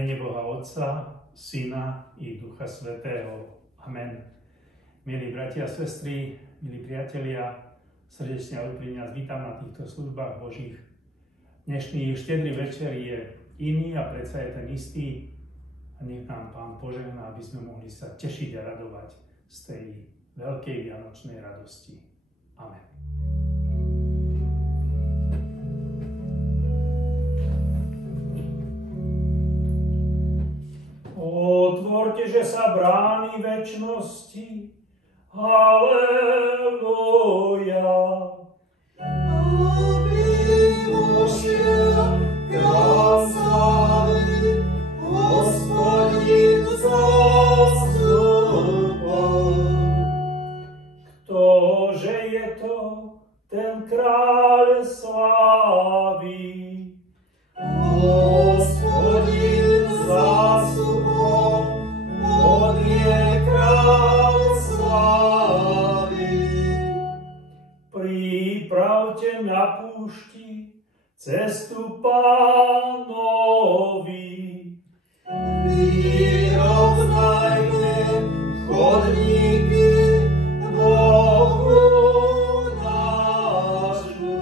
mene Boha Otca, Syna i Ducha Svätého. Amen. Milí bratia a sestry, milí priatelia, srdečne a úprimne vás vítam na týchto službách Božích. Dnešný štedrý večer je iný a predsa je ten istý. A nech nám Pán požehná, aby sme mohli sa tešiť a radovať z tej veľkej vianočnej radosti. Amen. Otvorte sa brány večnosti. Halelúja. Aby vošiel král slávy, Hospodin zástupov. Ktože je to ten kráľ slávy? Hospodin zástupov, on je král slávy. Pripravte na púšti cestu Pánovi. Vyrovnajme chodníky Bohu nášu.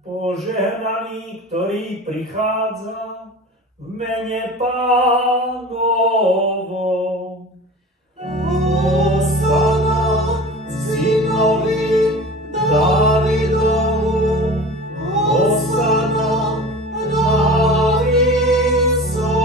Požehnaný, ktorý prichádza v mene Pánovom. Hosana synovi Dávidovu, Hosana na výsostiach.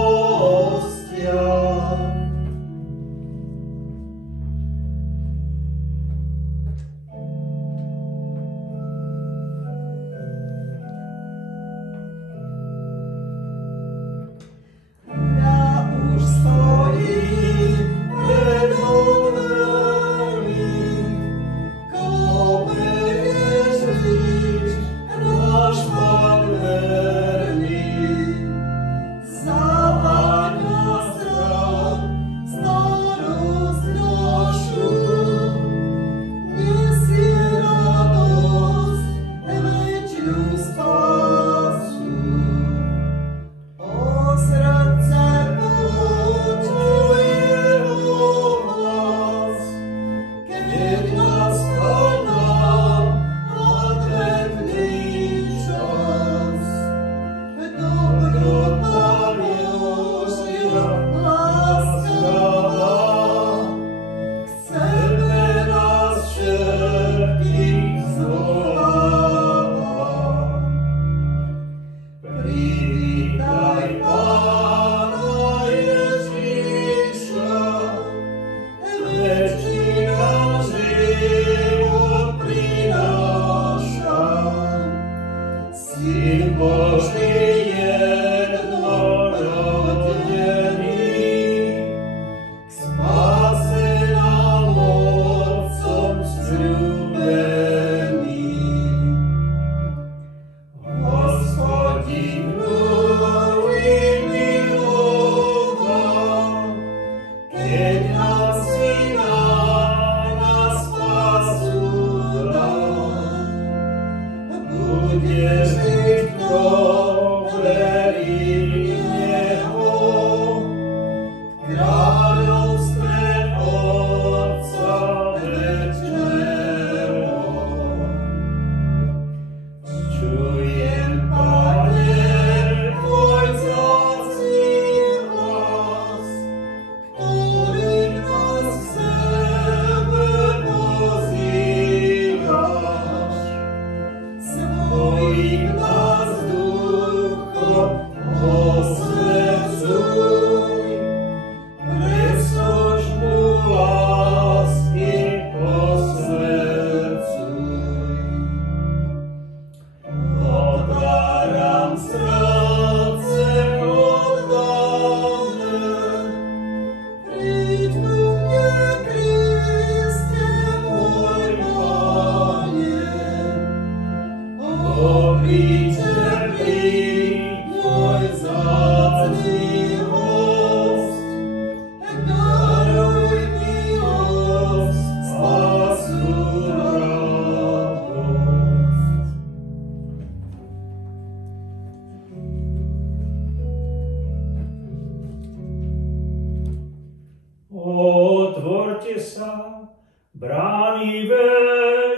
Ja už stojím pred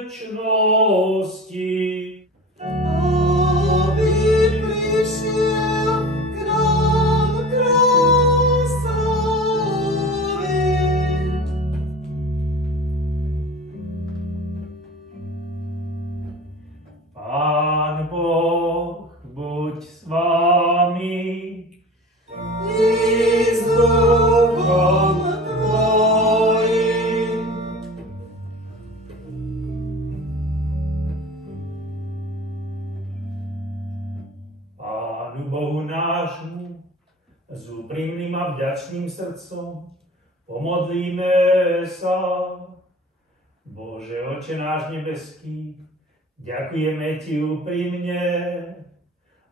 večnosti. Aby prišiel k nám kráľ slávy. Pán Boh, buď s vami. I s duchom tvojim. Pánu Bohu nášmu, s úprimným a vďačným srdcom pomodlíme sa. Bože, Oče náš nebeský, ďakujeme Ti úprimne,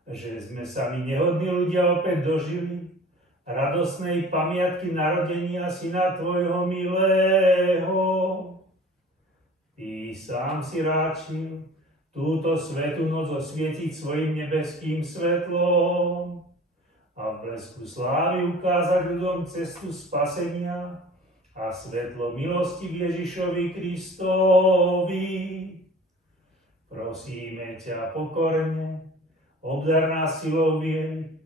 že sme sa my nehodní ľudia opäť dožili radosnej pamiatky narodenia Syna Tvojho milého. Ty sám si ráčil túto svätú noc osvietiť svojim nebeským svetlom a v blesku slávy ukázať ľuďom cestu spasenia a svetlo milosti v Ježišovi Kristovi. Prosíme ťa pokorne, obdar nás silou viery,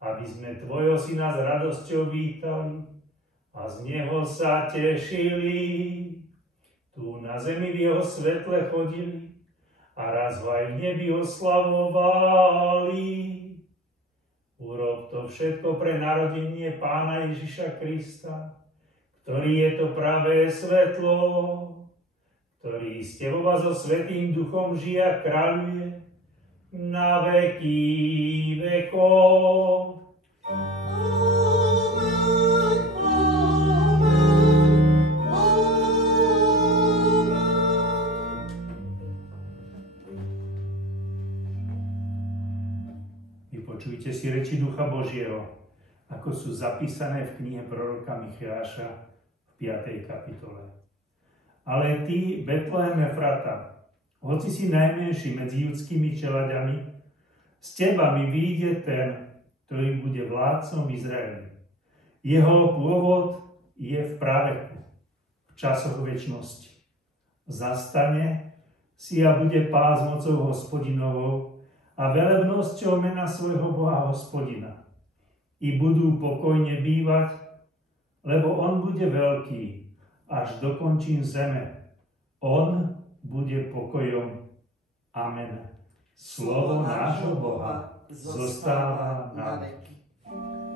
aby sme Tvojho Syna s radosťou vítali a z Neho sa tešili. Tu na zemi v Jeho svetle chodili a raz ho aj v nebi oslavovali. Urob to všetko pre narodenie Pána Ježiša Krista, ktorý je to pravé svetlo, ktorý s Tebou a so Svätým Duchom žije a kráľuje na veky vekov. Amen, amen, amen. Vypočujte si reči Ducha Božieho, ako sú zapísané v knihe proroka Micheáša v 5. kapitole. Ale ty, Betlehem Efrata, hoci si najmenší medzi judskými čeľaďami, z teba mi vyjde ten, ktorý bude vládcom v Izraeli. Jeho pôvod je v praveku, v časoch večnosti. Zastane si a bude pás mocou Hospodinovou a velebnosťou mena svojho Boha Hospodina. I budú pokojne bývať, lebo on bude veľký, až do končín zeme. On bude pokojom. Amen. Slovo nášho Boha zostáva na veky. Amen.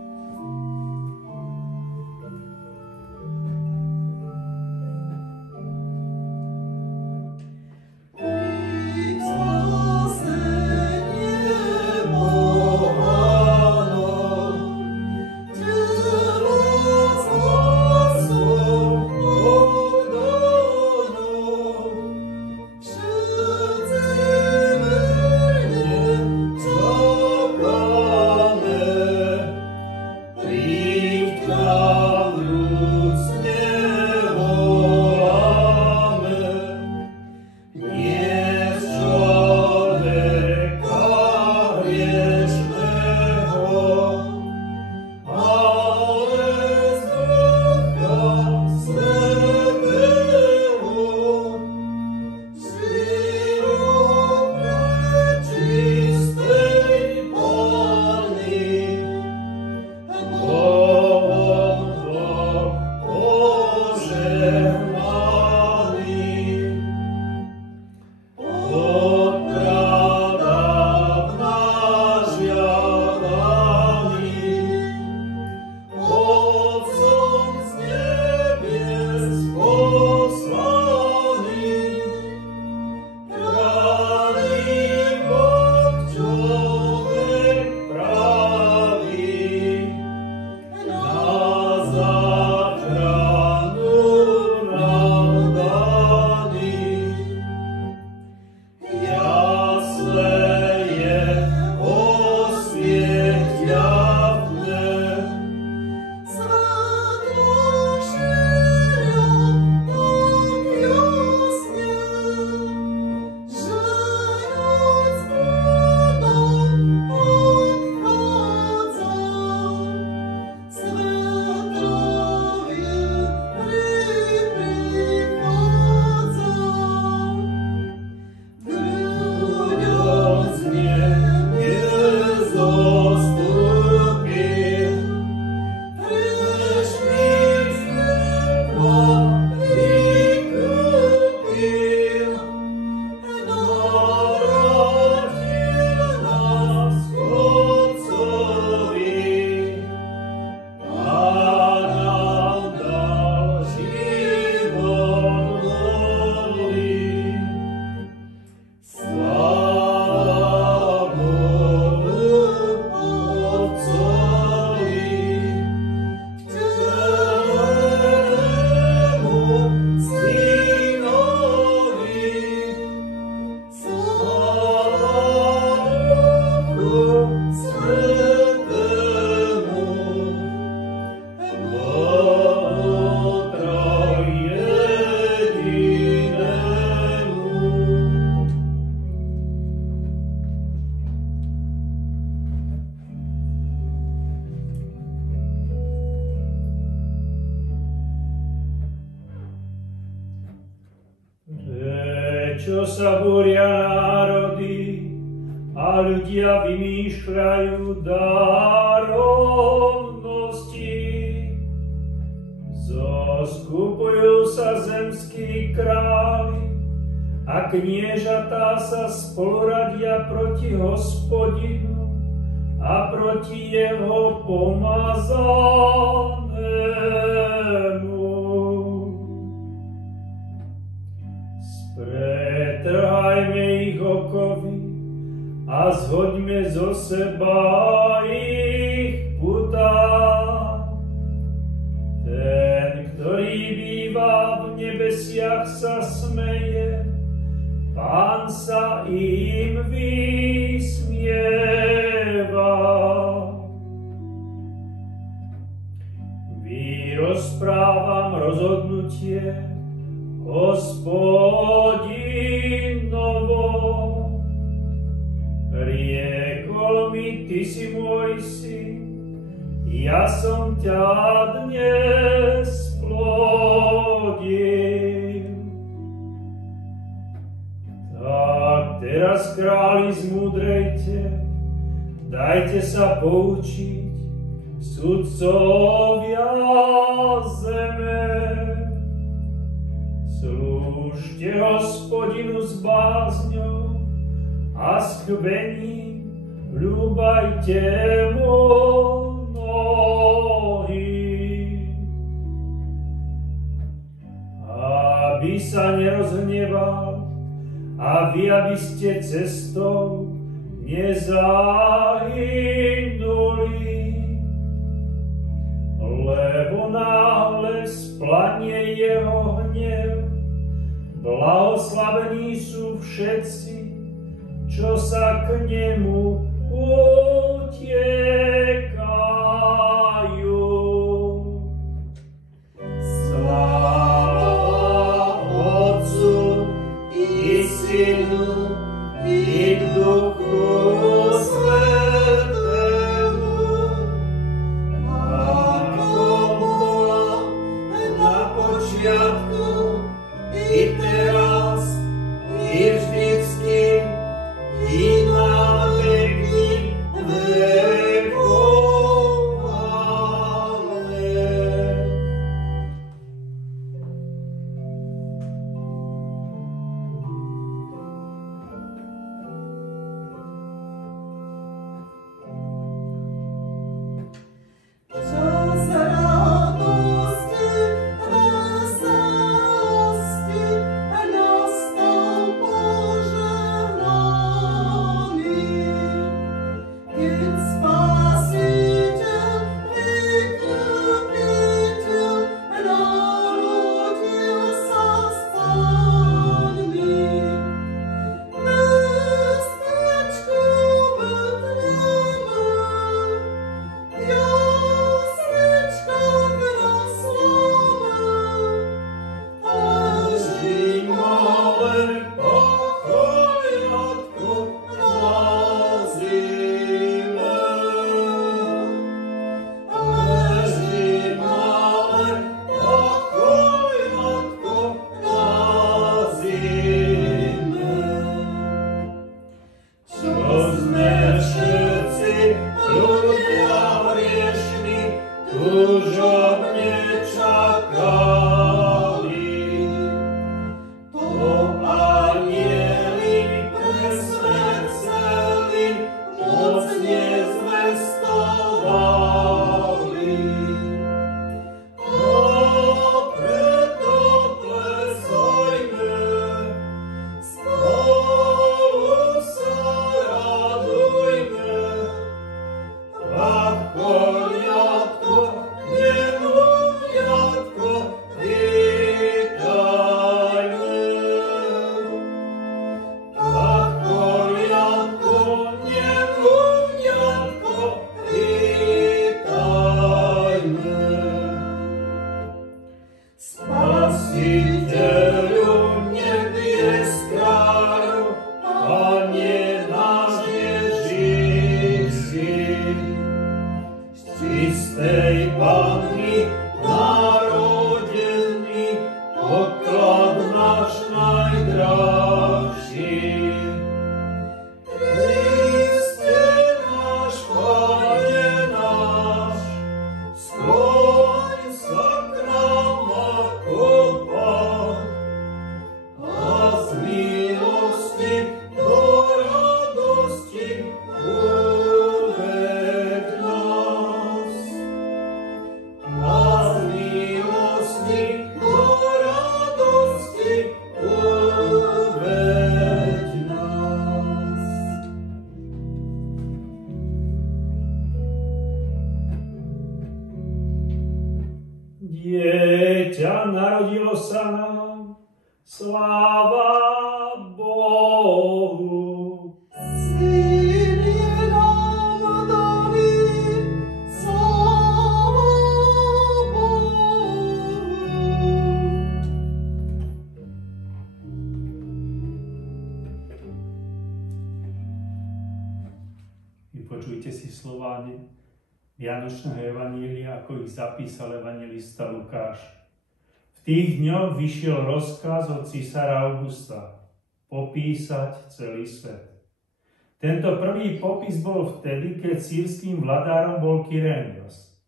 Preto sa búria národy a ľudia vymýšľajú dárovnosti. Zoskupujú sa zemskí králi a kniežatá sa spoluradia proti Hospodinu a proti jeho pomazanému. Spretrhajme ich okovy a zhoďme zo seba ich putá. Ten, ktorý býva v nebesiach, sa smeje, Pán sa im vysmieva. Vyrozprávam rozhodnutie Hospodinovo. Riekol mi, ty si môj syn, ja som ťa dnes plodil. Tak teraz, králi, zmúdrejte, dajte sa poučiť, sudcovia zeme. Slúžte Hospodinu s bázňou a s chvením, ľúbajte mu nohy. Aby sa nerozhneval a vy, aby ste cestou nezahynuli, lebo náhle splanie jeho hnev. Blahoslavení sú všetci, čo sa k nemu utiekajú. Sláva Otcu i Synu i Duchu Svätému, ako bola na počiatku, i teraz, i vždycky, i na veky vekov. Amen. vypočujte si slová Vianočného evanjelia, ako ich zapísal evanjelista Lukáš. V tých dňoch vyšiel rozkaz od cisára Augusta popísať celý svet. Tento prvý popis bol vtedy, keď sýrským vladárom bol Kyrénios.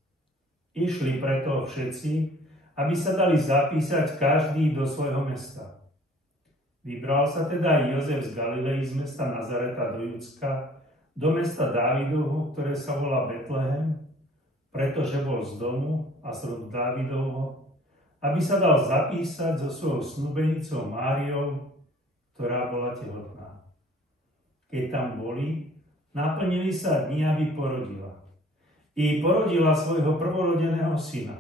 Išli preto všetci, aby sa dali zapísať každý do svojho mesta. Vybral sa teda Jozef z Galilei z mesta Nazareta do Judska, do mesta Dávidovho, ktoré sa volá Betlehem, pretože bol z domu a z rodu Dávidovho, aby sa dal zapísať so svojou snúbenicou Máriou, ktorá bola tehotná. Keď tam boli, naplnili sa dni, aby porodila. I porodila svojho prvorodeného syna.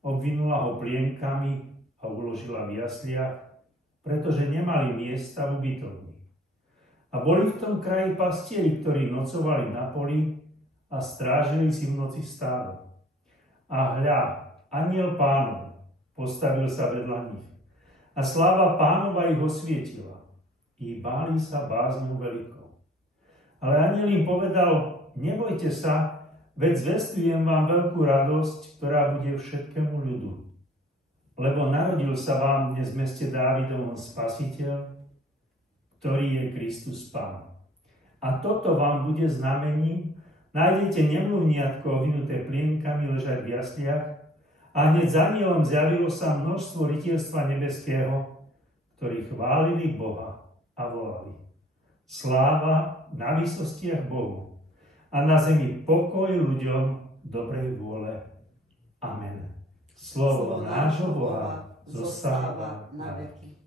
Obvinula ho plienkami a uložila v jasliach, pretože nemali miesta v ubytovni. A boli v tom kraji pastieri, ktorí nocovali na poli a strážili si v noci stádo. A hľa, anjel Pánov postavil sa vedľa nich. A sláva Pánova ich osvietila. I báli sa bázňou veľkou. Ale anjel im povedal, nebojte sa, veď zvestujem vám veľkú radosť, ktorá bude všetkému ľudu. Lebo narodil sa vám dnes v meste Dávidovom Spasiteľ, ktorý je Kristus Pán. A toto vám bude znamením, nájdete nemluvniatko ovinuté plienkami ležať v jasliach, a hneď za anjelom zjavilo sa množstvo rytierstva nebeského, ktorí chválili Boha a volali. Sláva na výsostiach Bohu a na zemi pokoj ľuďom dobrej vôle. Amen. Slovo nášho Boha zostáva na veky.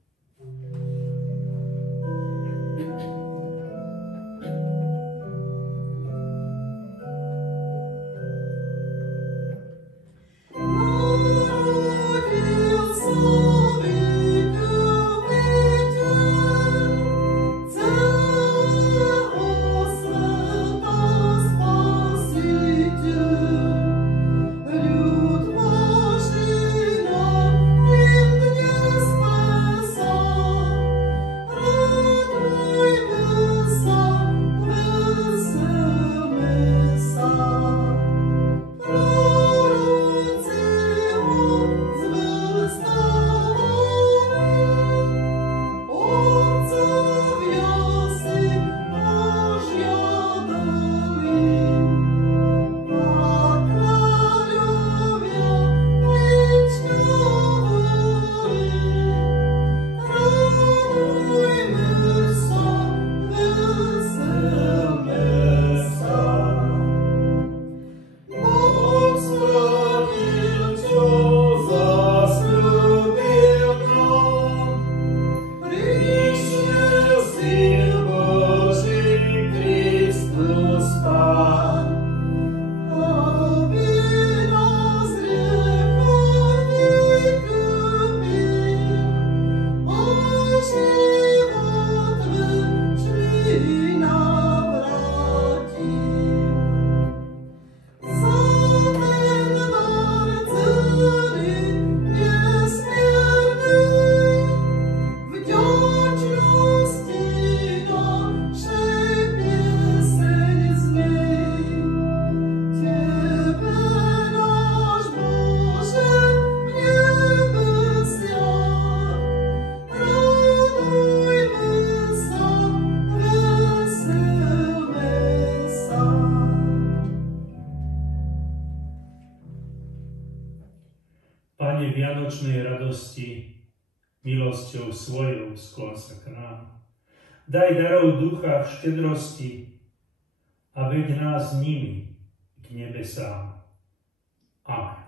Pane vianočnej radosti, milosťou svojou skloň sa k nám. Daj darov ducha v štedrosti a veď nás nimi k nebesám. Amen.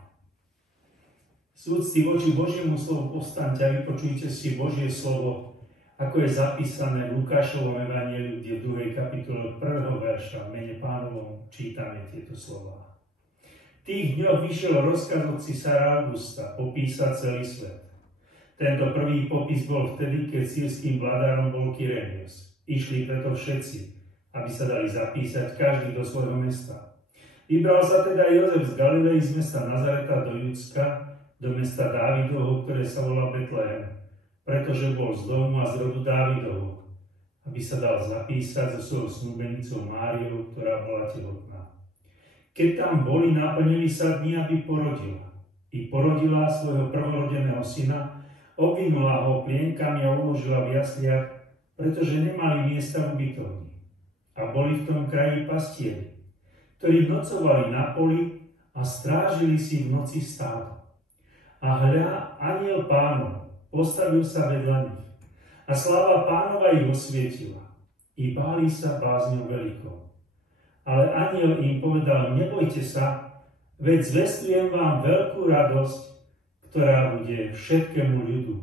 Z úcty voči Božiemu slovu povstaňte a vypočujte si Božie slovo, ako je zapísané v Lukášovom evanjeliu, kde v 2. kapitole 1. verša v mene Pánovom čítame tieto slová. V tých dňoch vyšiel rozkaz od cisára Augusta popísať celý svet. Tento prvý popis bol vtedy, keď sýrským vladárom bol Kyrénios. Išli preto všetci, aby sa dali zapísať každý do svojho mesta. Vybral sa teda Jozef z Galilei z mesta Nazareta do Judska, do mesta Dávidovho, ktoré sa volá Betlehem, pretože bol z domu a z rodu Dávidovho, aby sa dal zapísať so svojou snúbenicou Máriou, ktorá bola tehotná. Keď tam boli, naplnili sa dni, aby porodila. I porodila svojho prvorodeného syna, obvinula ho plienkami a uložila v jasliach, pretože nemali miesta v ubytovni. A boli v tom kraji pastieri, ktorí nocovali na poli a strážili si v noci stádo. A hľa, anjel Pánov postavil sa vedľa nich. A sláva Pánova ich osvietila. I báli sa bázňou veľkou. Ale anjel im povedal, nebojte sa, veď zvestujem vám veľkú radosť, ktorá bude všetkému ľudu.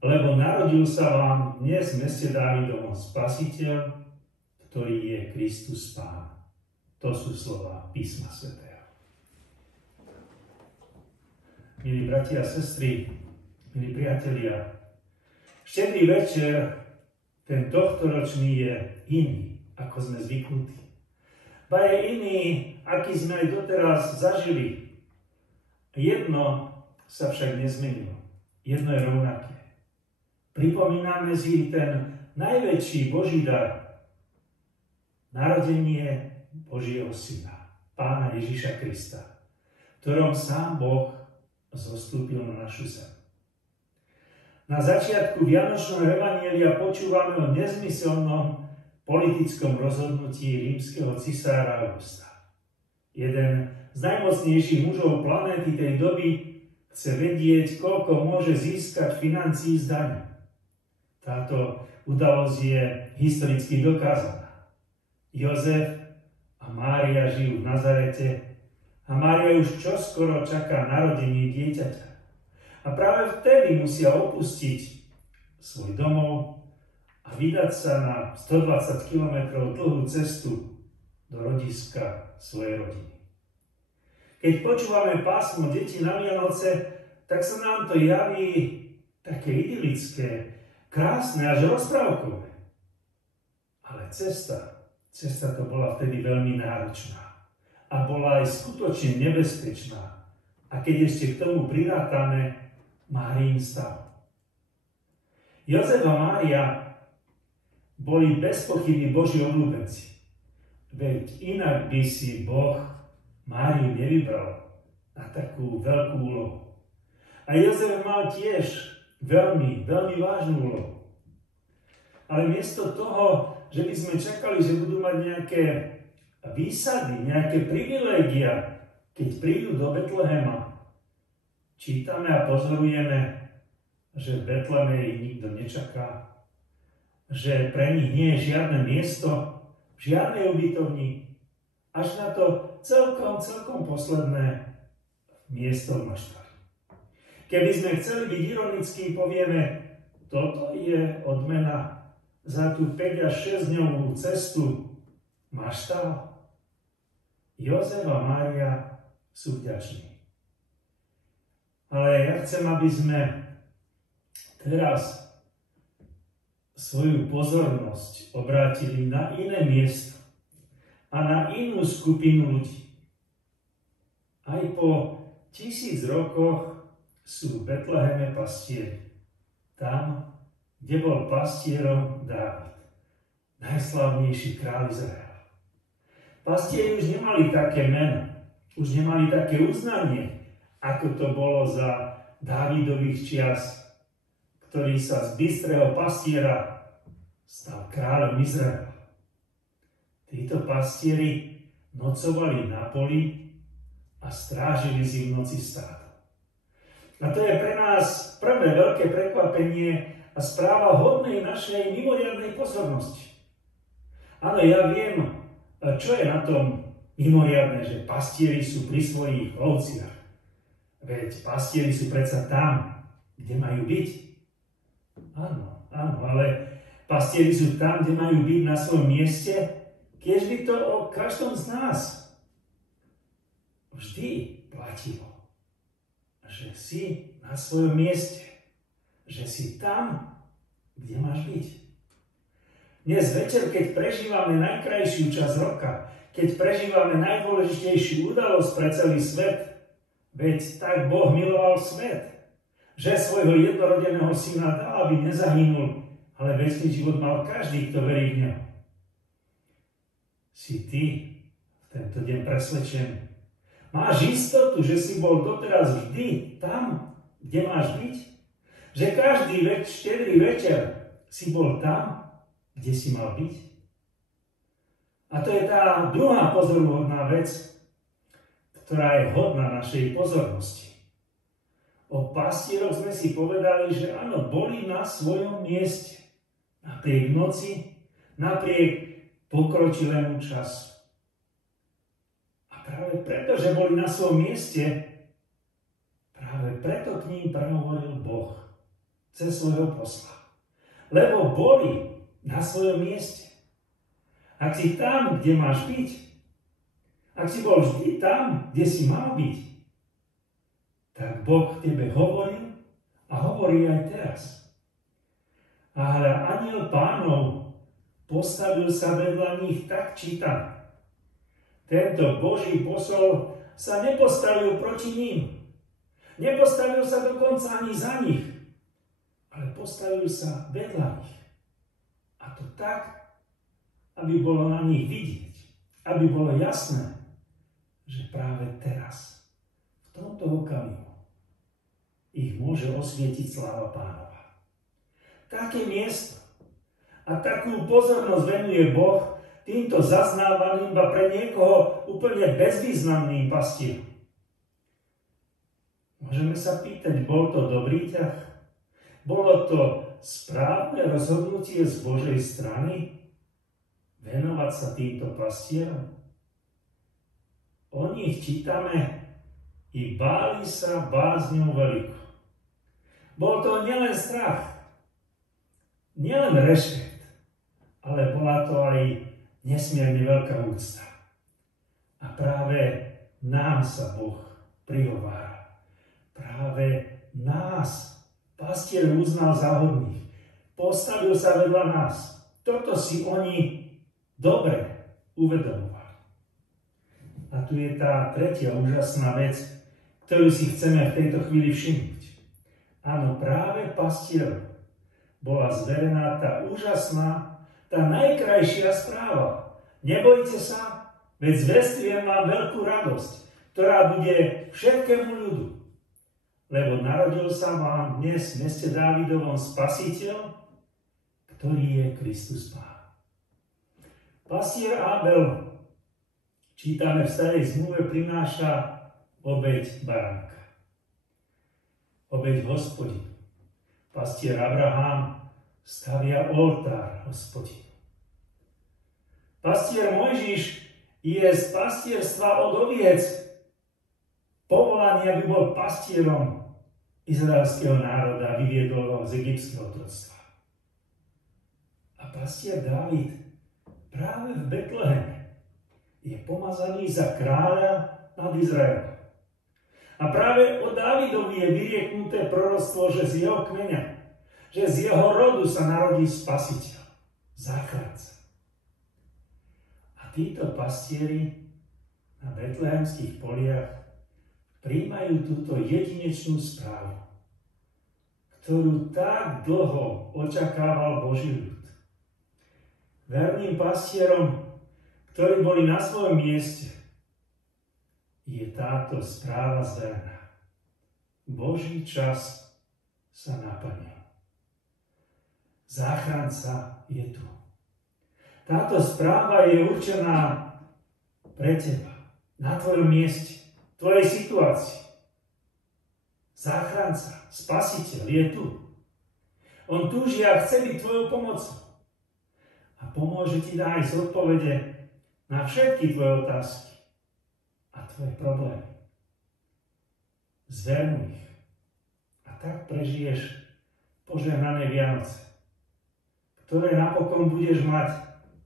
Lebo narodil sa vám dnes v meste Dávidovom Spasiteľ, ktorý je Kristus Pán. To sú slova Písma svätého. Milí bratia a sestry, milí priatelia, štedrý večer, ten tohtoročný, je iný, ako sme zvyknutí. Ba je iný, aký sme aj doteraz zažili. Jedno sa však nezmenilo. Jedno je rovnaké. Pripomíname si ten najväčší Boží dar. Narodenie Božieho Syna, Pána Ježiša Krista, ktorom sám Boh zostúpil na našu zem. Na začiatku Vianočného evanjelia počúvame o nezmyselnom politickom rozhodnutí rímskeho cisára Augusta. Jeden z najmocnejších mužov planéty tej doby chce vedieť, koľko môže získať financií z daní. Táto udalosť je historicky dokázaná. Jozef a Mária žijú v Nazarete a Mária už čoskoro čaká narodenie dieťaťa. A práve vtedy musia opustiť svoj domov a vydať sa na 120 km dlhú cestu do rodiska svojej rodiny. Keď počúvame pásmo Deti na Vianoce, tak sa nám to javí také idylické, krásne až rozprávkové. Ale cesta to bola vtedy veľmi náročná a bola aj skutočne nebezpečná. A keď ešte k tomu prirátame Máriin stav. Jozef a Mária boli bez pochyby Boží obľúbenci. Veď inak by si Boh Máriu nevybral na takú veľkú úlohu. A Jozef mal tiež veľmi, veľmi vážnu úlohu. Ale miesto toho, že by sme čakali, že budú mať nejaké výsady, nejaké privilégia, keď prídu do Betlehema, čítame a pozorujeme, že v Betleheme ich nikto nečaká, že pre nich nie je žiadne miesto, v žiadnej ubytovni, až na to celkom posledné miesto v maštali. Keby sme chceli byť ironickí, povieme, toto je odmena za tú 5 až 6 dňovú cestu maštal. Jozef a Mária sú vďační. Ale ja chcem, aby sme teraz svoju pozornosť obrátili na iné miesto a na inú skupinu ľudí. Aj po 1000 rokoch sú v Betleheme pastieri. Tam, kde bol pastierom Dávid, najslávnejší kráľ Izraela. Pastieri už nemali také meno, už nemali také uznanie, ako to bolo za Dávidových čias, ktorý sa z bystrého pastiera stal kráľom Izraela. Títo pastieri nocovali na poli a strážili si v noci stádo. A to je pre nás prvé veľké prekvapenie a správa hodnej našej mimoriadnej pozornosti. Áno, ja viem, čo je na tom mimoriadne, že pastieri sú pri svojich ovciach. Veď pastieri sú predsa tam, kde majú byť. Áno, ale pastieri sú tam, kde majú byť na svojom mieste, keď by to o každom z nás vždy platilo. Že si na svojom mieste, že si tam, kde máš byť. Dnes večer, keď prežívame najkrajšiu časť roka, keď prežívame najdôležitejšiu udalosť pre celý svet, veď tak Boh miloval svet, že svojho jednorodeného syna dal, aby nezahynul, ale večný život mal každý, kto verí v ňo. Si ty v tento deň presvedčený? Máš istotu, že si bol doteraz vždy tam, kde máš byť? Že každý štedrý večer si bol tam, kde si mal byť? A to je tá druhá pozoruhodná vec, ktorá je hodná našej pozornosti. O pastieroch sme si povedali, že áno, boli na svojom mieste. Napriek noci, napriek pokročilému času. A práve preto, že boli na svojom mieste, práve preto k ním prehovoril Boh cez svojho posla. Lebo boli na svojom mieste. Ak si tam, kde máš byť, ak si bol vždy tam, kde si mal byť, tak Boh k tebe hovoril a hovorí aj teraz. Ale anjel Pánov postavil sa vedľa nich tak čítaný. Tento Boží posol sa nepostavil proti ním. Nepostavil sa dokonca ani za nich, ale postavil sa vedľa nich. A to tak, aby bolo na nich vidieť, aby bolo jasné, že práve teraz, v tomto okamihu, ich môže osvietiť sláva Pánova. Také miesto a takú pozornosť venuje Boh týmto zaznávaným a pre niekoho úplne bezvýznamným pastierom. Môžeme sa pýtať, bol to dobrý ťah? Bolo to správne rozhodnutie z Božej strany venovať sa týmto pastierom? O nich čítame: i báli sa bázňou veľkou. Bol to nielen strach, nielen rešpekt, ale bola to aj nesmierne veľká úcta. A práve nám sa Boh prihovára. Práve nás pastier uznal za hodných. Postavil sa vedľa nás. Toto si oni dobre uvedomovali. A tu je tá tretia úžasná vec, ktorú si chceme v tejto chvíli všimnúť. Áno, práve pastierom bola zverená tá úžasná, tá najkrajšia správa. Nebojte sa, veď zvestujem vám veľkú radosť, ktorá bude všetkému ľudu. Lebo narodil sa vám dnes v meste Dávidovom Spasiteľ, ktorý je Kristus Pán. Pastier Abel, čítame v Starej zmluve, prináša obeť baránka. Obeť Hospodinu. Pastier Abraham stavia oltár Hospodinu. Pastier Mojžiš je z pastierstva od oviec povolaný, aby bol pastierom izraelského národa a vyviedol ho z egyptského otroctva. A pastier Dávid práve v Betleheme je pomazaný za kráľa nad Izraelom. A práve o Dávidovi je vyrieknuté proroctvo, že z jeho kmeňa, že z jeho rodu sa narodí Spasiteľ, záchranca. A títo pastieri na betlehemských poliach prijímajú túto jedinečnú správu, ktorú tak dlho očakával Boží ľud. Verným pastierom, ktorí boli na svojom mieste, je táto správa zverená. Boží čas sa naplnil. Záchranca je tu. Táto správa je určená pre teba, na tvojom mieste, v tvojej situácii. Záchranca, Spasiteľ je tu. On túži a chce byť tvojou pomocou. A pomôže ti nájsť odpovede na všetky tvoje otázky a tvoje problémy. Zver mu ich a tak prežiješ požehnané Vianoce, ktoré napokon budeš mať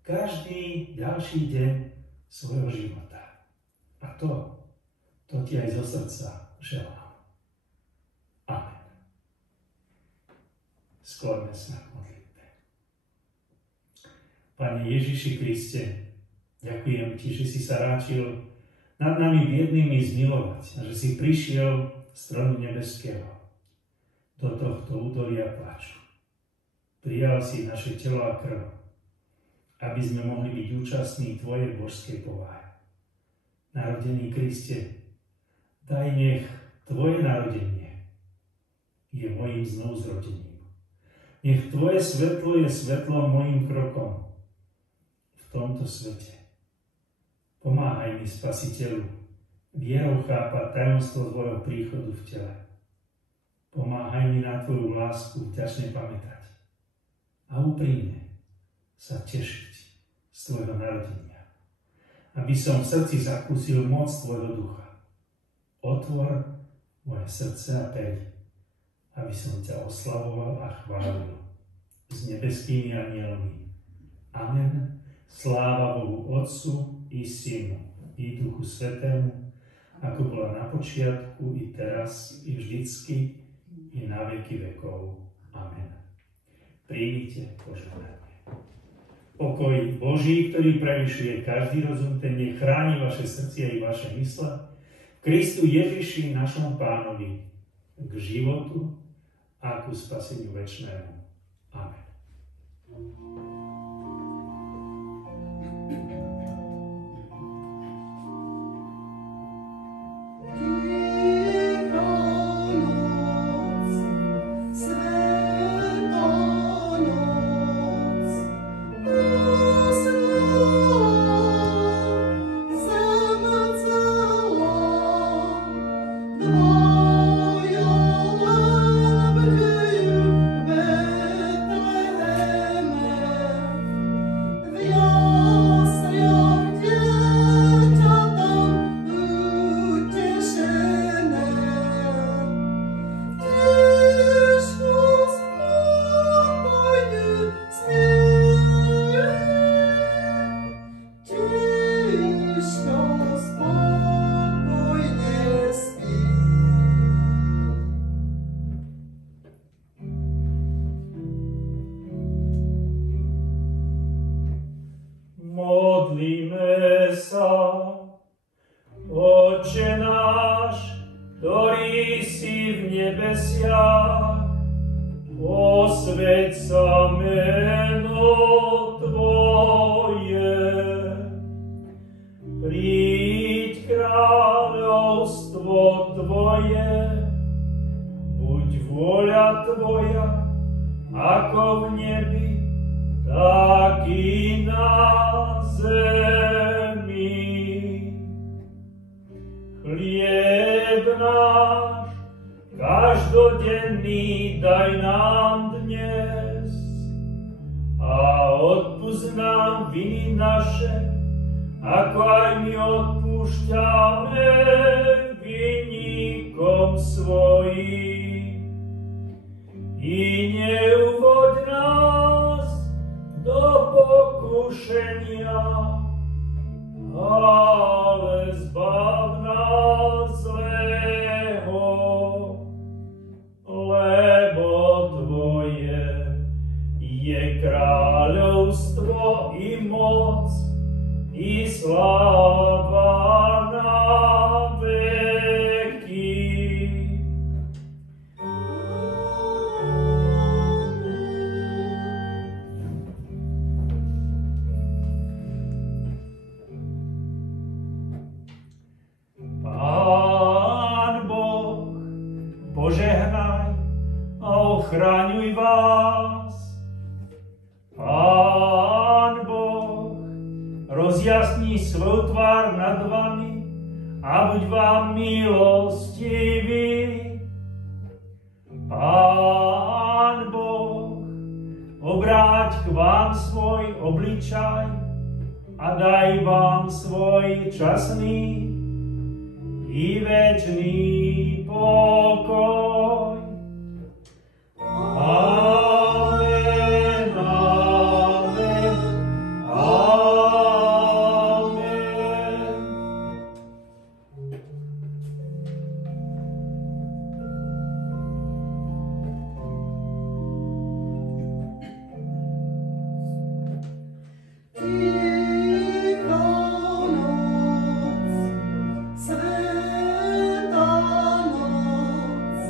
každý ďalší deň svojho života. A to ti aj zo srdca želám. Amen. Skloňme sa k modlitbe. Pane Ježiši Kriste, ďakujem ti, že si sa ráčil nad nami biednými zmilovať a že si prišiel z trónu nebeského do tohto údolia plaču. Prijal si naše telo a krv, aby sme mohli byť účastní Tvojej božskej povahy. Narodený Kriste, daj nech Tvoje narodenie je mojím znovuzrodením. Nech Tvoje svetlo je svetlom mojim krokom v tomto svete. Pomáhaj mi, Spasiteľu, vierou chápať tajomstvo Tvojho príchodu v tele. Pomáhaj mi na Tvoju lásku vďačne pamätať a úprimne sa tešiť z Tvojho narodenia. Aby som v srdci zakúsil moc Tvojho ducha. Otvor moje srdce a pery, aby som ťa oslavoval a chválil s nebeskými anielmi. Amen. Sláva Bohu Otcu i Synu i Duchu Svätému, ako bola na počiatku, i teraz, i vždycky, i na veky vekov. Amen. Príjmite požehnanie. Pokoj Boží, ktorý prevyšuje každý rozum, ten nech chráni vaše srdcia i vaše mysle v Kristu Ježiši, našom Pánovi, k životu a ku spaseniu večnému. Amen. Modlíme sa. Otče náš, ktorý si v nebesiach, posväť sa meno Tvoje. Príď kráľovstvo Tvoje, buď vôľa Tvoja, ako v nebi, tak i na zemi. Chlieb náš každodenný daj nám dnes a odpusť nám viny naše, ako aj my odpúšťame vinníkom svojim. I neuvoď nás do pokušenia, ale zbav nás zlého, lebo Tvoje je kráľovstvo i moc i sláva na veky. Požehnaj a ochraňuj vás. Pán Boh rozjasní svoj tvár nad vami a buď vám milostivý. Pán Boh obráť k vám svoj obličaj a daj vám svoj časný i večný pokoj. Amen, amen, amen. Sveta noc,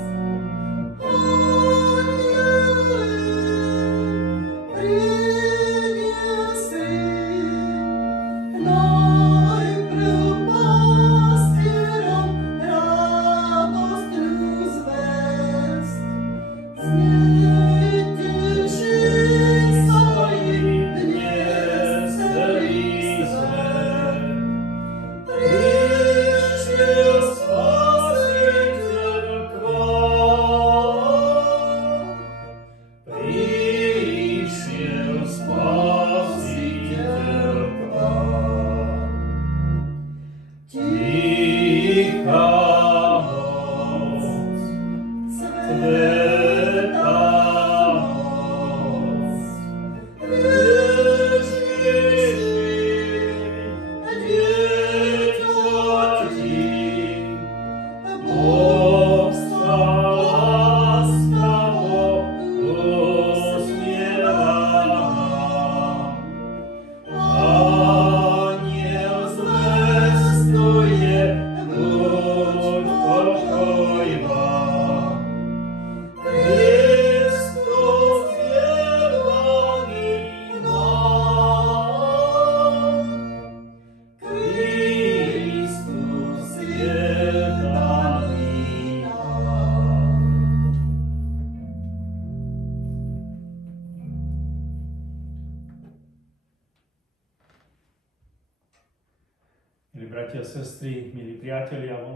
bratia a sestry, milí priatelia v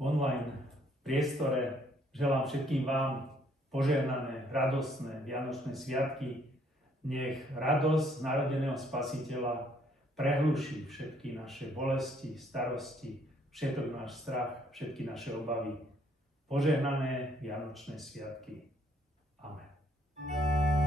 online priestore, želám všetkým vám požehnané, radostné Vianočné sviatky. Nech radosť narodeného Spasiteľa prehluší všetky naše bolesti, starosti, všetok náš strach, všetky naše obavy. Požehnané Vianočné sviatky. Amen.